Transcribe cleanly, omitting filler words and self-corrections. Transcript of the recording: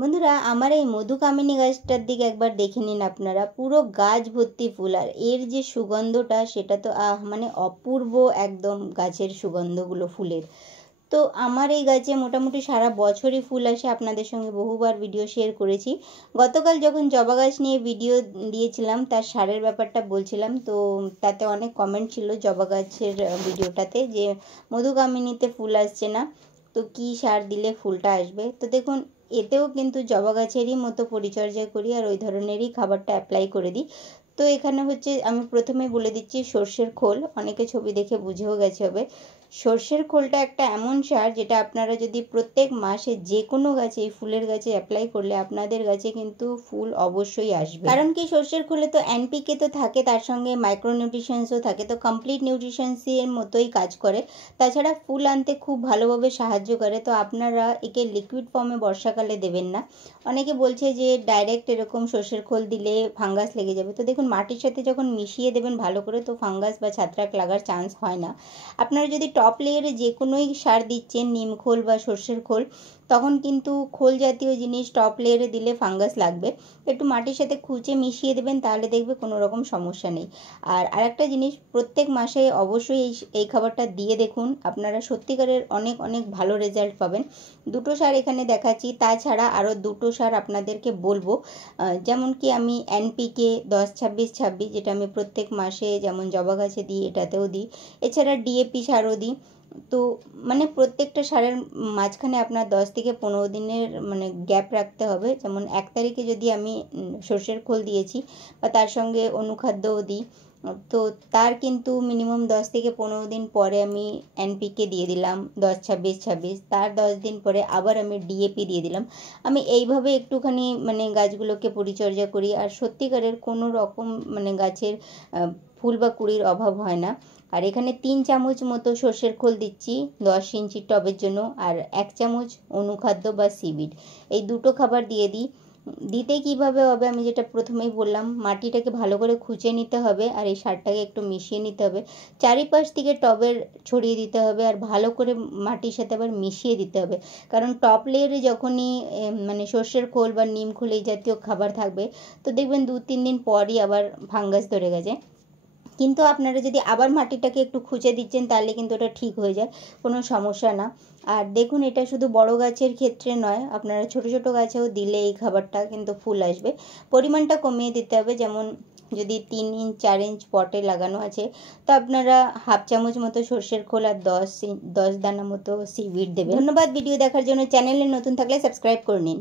বন্ধুরা, আমার এই মধুকামিনী গাছটার দিকে একবার দেখে নিন আপনারা। পুরো গাছ ভর্তি ফুল, আর এর যে সুগন্ধটা সেটা তো মানে অপূর্ব একদম। গাছের সুগন্ধগুলো ফুলের, তো আমার এই গাছে মোটামুটি সারা বছরই ফুল আসে। আপনাদের সঙ্গে বহুবার ভিডিও শেয়ার করেছি। গতকাল যখন জবা গাছ নিয়ে ভিডিও দিয়েছিলাম তার সারের ব্যাপারটা বলছিলাম, তো তাতে অনেক কমেন্ট ছিল জবা গাছের ভিডিওটাতে যে মধুকামিনীতে ফুল আসছে না, তো কী সার দিলে ফুলটা আসবে। তো দেখুন, এতেও কিন্তু জবা গাছেরই মতো পরিচর্যা করি আর ওই ধরনেরই খাবারটা অ্যাপ্লাই করে দিই। তো এখানে হচ্ছে, আমি প্রথমে বলে দিচ্ছি, সর্ষের খোল। অনেকে ছবি দেখে বুঝেও গেছে হবে। সর্ষের খোলটা একটা এমন সার যেটা আপনারা যদি প্রত্যেক মাসে যে কোনো গাছে, এই ফুলের গাছে অ্যাপ্লাই করলে আপনাদের গাছে কিন্তু ফুল অবশ্যই আসবে। কারণ কি, সর্ষের খোলে তো এনপিকে তো থাকে, তার সঙ্গে মাইক্রো নিউট্রিশনসও থাকে, তো কমপ্লিট নিউট্রিশনসের মতোই কাজ করে। তাছাড়া ফুল আনতে খুব ভালোভাবে সাহায্য করে। তো আপনারা একে লিকুইড ফর্মে বর্ষাকালে দেবেন না। অনেকে বলছে যে ডাইরেক্ট এরকম সর্ষের খোল দিলে ফাঙ্গাস লেগে যাবে। তো দেখুন, মাটির সাথে যখন মিশিয়ে দেবেন ভালো করে, তো ফাঙ্গাস বা ছত্রাক লাগার চান্স হয় না। আপনারা যদি টপ লেয়ারে যে কোনোই সার দিচ্ছেন, নিম খোল বা সর্ষের খোল, তখন কিন্তু খোল জাতীয় জিনিস টপ লেয়ারে দিলে ফাঙ্গাস লাগবে। একটু মাটির সাথে খুঁচে মিশিয়ে দেবেন, তাহলে দেখবে কোনো রকম সমস্যা নেই। আর আরেকটা জিনিস, প্রত্যেক মাসে অবশ্যই এই খাবারটা দিয়ে দেখুন, আপনারা সত্যিকারের অনেক অনেক ভালো রেজাল্ট পাবেন। দুটো সার এখানে দেখাচ্ছি, তাছাড়া আরও দুটো সার আপনাদেরকে বলবো। যেমন কি, আমি এনপিকে 10-26-26, যেটা আমি প্রত্যেক মাসে যেমন জবা গাছে দিই, এটাতেও দিই। এছাড়া ডিএপি সারও দিই। তো মানে প্রত্যেকটা সারের মাঝখানে আপনার 10 থেকে 15 দিনের মানে গ্যাপ রাখতে হবে। যেমন 1 তারিখে যদি আমি সর্ষের খোল দিয়েছি বা তার সঙ্গে অনুখাদ্যও দিই, তো তার কিন্তু মিনিমাম 10 থেকে 15 দিন পরে আমি এনপিকে দিয়ে দিলাম 10-26-26, তার 10 দিন পরে আবার আমি ডিএপি দিয়ে দিলাম। আমি এইভাবে একটুখানি মানে গাছগুলোকে পরিচর্যা করি, আর সত্যিকারের কোনো রকম মানে গাছের ফুল বা কুড়ির অভাব হয় না। আর এখানে 3 চামচ মতো সর্ষের খোল দিচ্ছি 10 ইঞ্চির টবের জন্য, আর 1 চামচ অনুখাদ্য বা সিবিড, এই দুটো খাবার দিয়ে দিই। দিতে কিভাবে হবে, আমি যেটা প্রথমেই বললাম, মাটিটাকে ভালো করে খুঁচে নিতে হবে আর এই সারটাকে একটু মিশিয়ে নিতে হবে। চারিপাশ থেকে টবের ছড়িয়ে দিতে হবে আর ভালো করে মাটির সাথে আবার মিশিয়ে দিতে হবে। কারণ টপ লেয়ারে যখনই মানে সর্ষের খোল বা নিম খোল এই জাতীয় খাবার থাকবে, তো দেখবেন 2-3 দিন পরই আবার ফাঙ্গাস ধরে গেছে। কিন্তু আপনারা যদি আবার মাটিটাকে একটু খুঁচে দিচ্ছেন, তাহলে কিন্তু ওটা ঠিক হয়ে যায়, কোনো সমস্যা না। আর দেখুন, এটা শুধু বড় গাছের ক্ষেত্রে নয়, আপনারা ছোট ছোট গাছেও দিলে এই খাবারটা কিন্তু ফুল আসবে। পরিমাণটা কমিয়ে দিতে হবে। যেমন যদি 3 ইঞ্চ 4 ইঞ্চ পটে লাগানো আছে, তো আপনারা হাফ চামচ মতো সর্ষের খোল আর 10 দানা মতো সিভিড দেবেন। ধন্যবাদ ভিডিও দেখার জন্য। চ্যানেলে নতুন থাকলে সাবস্ক্রাইব করে নিন।